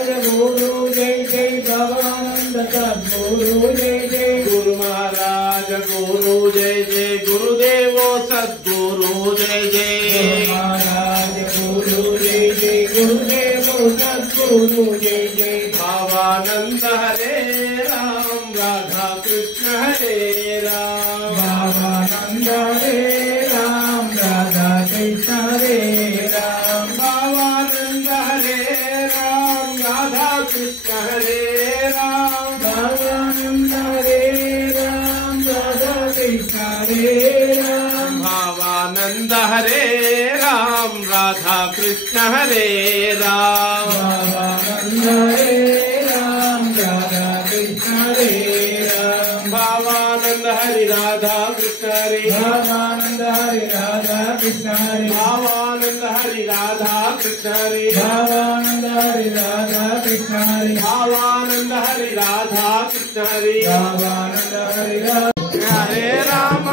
गुरु जय जय भवानंद सद्गुरु जय जय गुरु महाराज गुरु जय जय गुरुदेव सद्गुरु जय जय महाराज गुरु जय जय गुरुदेव सद्गुरु जय जय भावानंद हरे राम राधा कृष्ण हरे राम भावानंद हरे राम राधा कृष्ण हरे राम भावानंद हरे राम राधा कृष्ण हरे राम भावानंद हरे राम राधा कृष्ण हरे राम भावानंद हरे राम राधा कृष्ण हरे राम भावानंद हरे राम राधा कृष्ण हरे राम भावानंद हरि राधा कृष्ण हरे भावानंद हरे राधा कृष्ण हरे भावानंद हरि राधा कृष्ण हरे भावानंद हरे राधा कृष्ण हरे भावानंद हरि राधा कृष्ण हरे भावानंद हरे हरे राम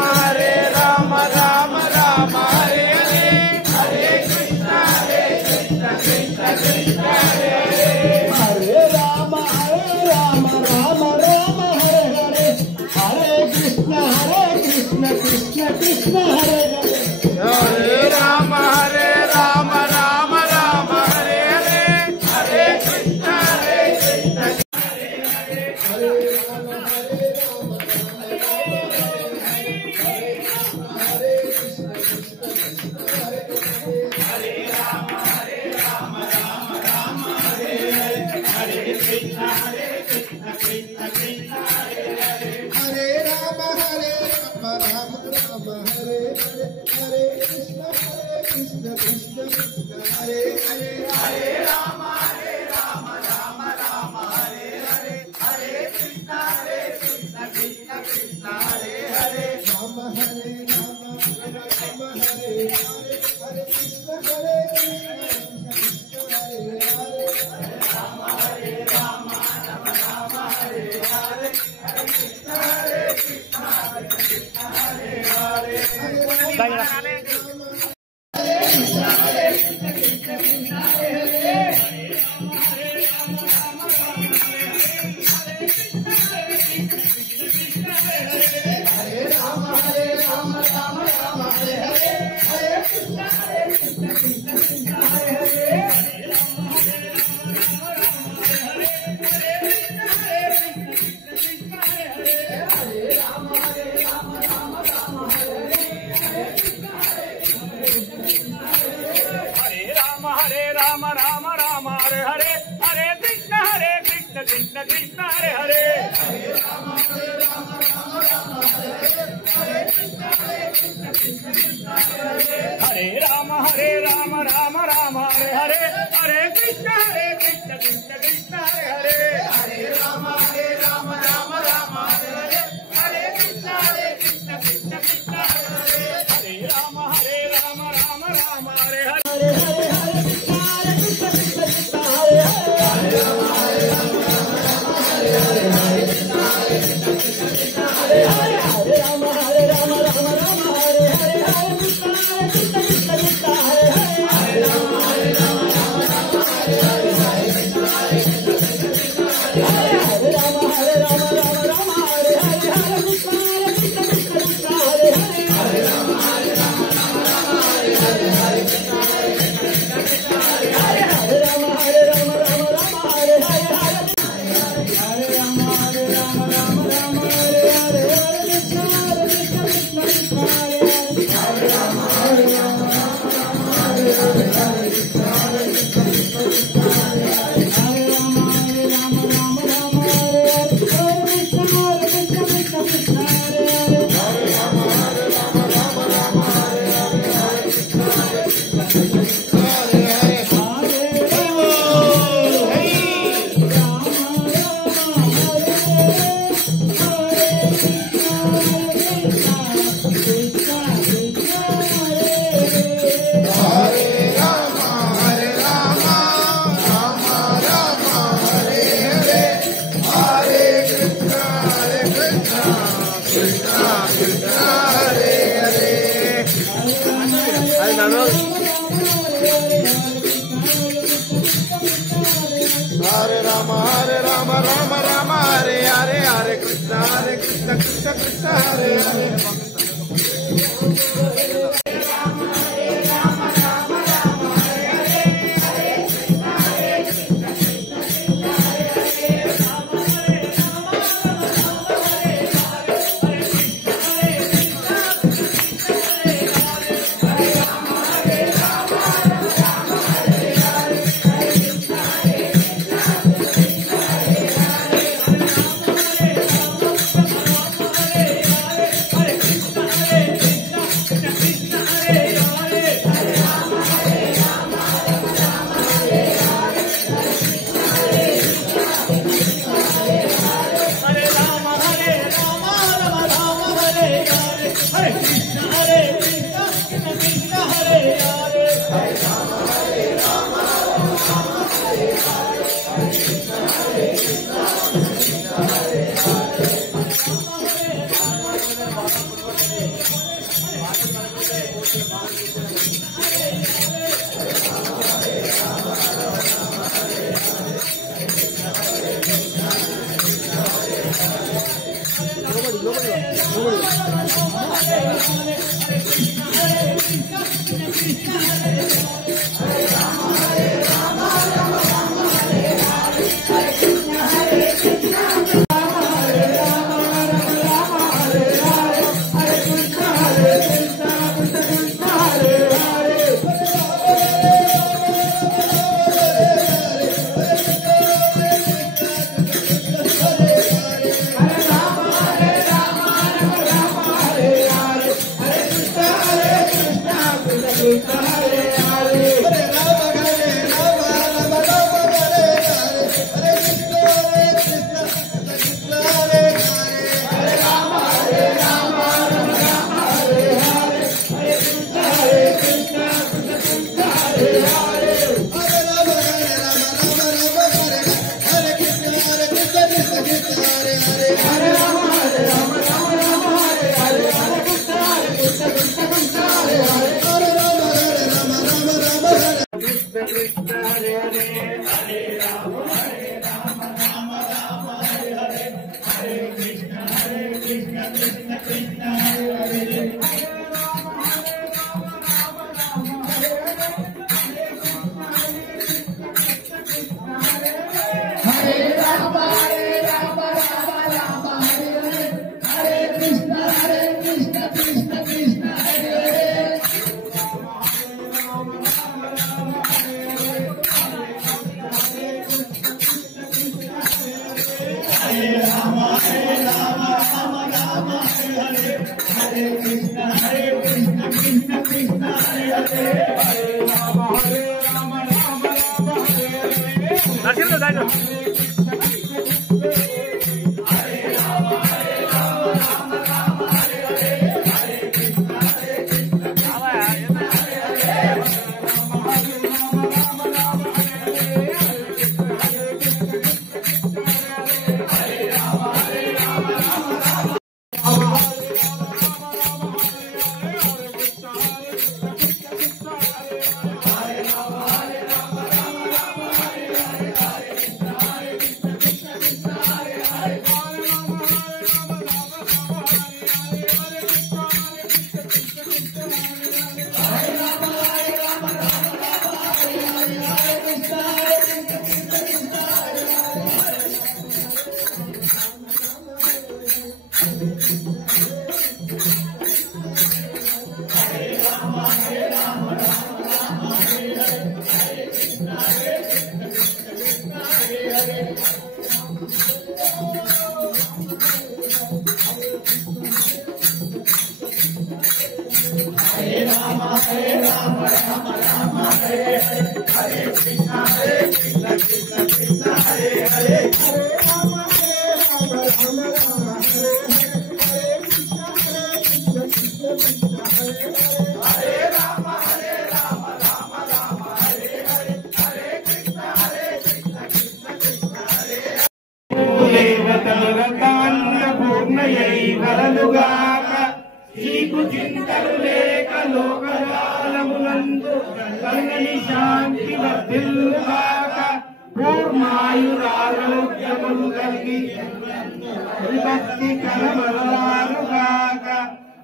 राम राम हरे हरे हरे कृष्ण कृष्ण कृष्ण हरे हरे राम राम राम हरे हरे हरे कृष्ण कृष्ण कृष्ण हरे हरे हरे राम राम राम हरे हरे हरे कृष्ण हरे राम राम हरे हरे हरे कृष्ण कृष्ण कृष्ण हरे हरे हरे राम राम हरे हरे हरे कृष्ण कृष्ण कृष्ण हरे हरे राम हरे राम हरे हरे हरे कृष्ण कृष्ण हरे हरे राम हरे राम हरे हरे हरे कृष्ण कृष्ण हरे हरे हरे राम हरे हरे हरे कृष्ण कृष्ण कृष्ण हरे हरे हरे राम हरे राम हरे हरे हरे कृष्ण कृष्ण कृष्ण हरे हरे हरे राम हरे राम हरे हरे हरे कृष्ण कृष्ण कृष्ण हरे हरे हरे राम हरे Ram Hare Hare Hare Hare Rama Rama Rama Hare Hare Hare Krishna Krishna Krishna Hare Hare పూర్ణాయురారోగ్యములు కలిగి విభక్తి కలమలారుగాక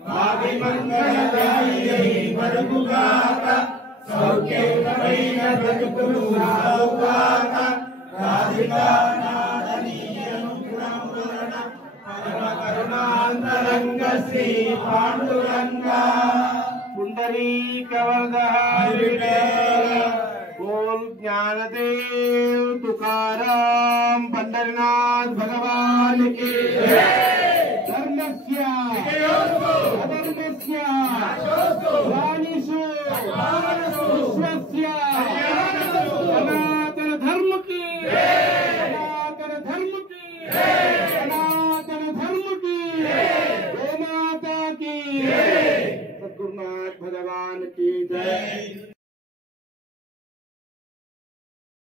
భావి మంగళదాయి మరుగుగాక సౌఖ్యమైన బ్రతుకులు రావుగాక కరుణాంతరంగ శ్రీ పాండురంగ पुंडरीकवरदः बोल ज्ञानदेव तुकाराम पंढरीनाथ भगवान के धर्मस्य अधर्मस्य वाणीषु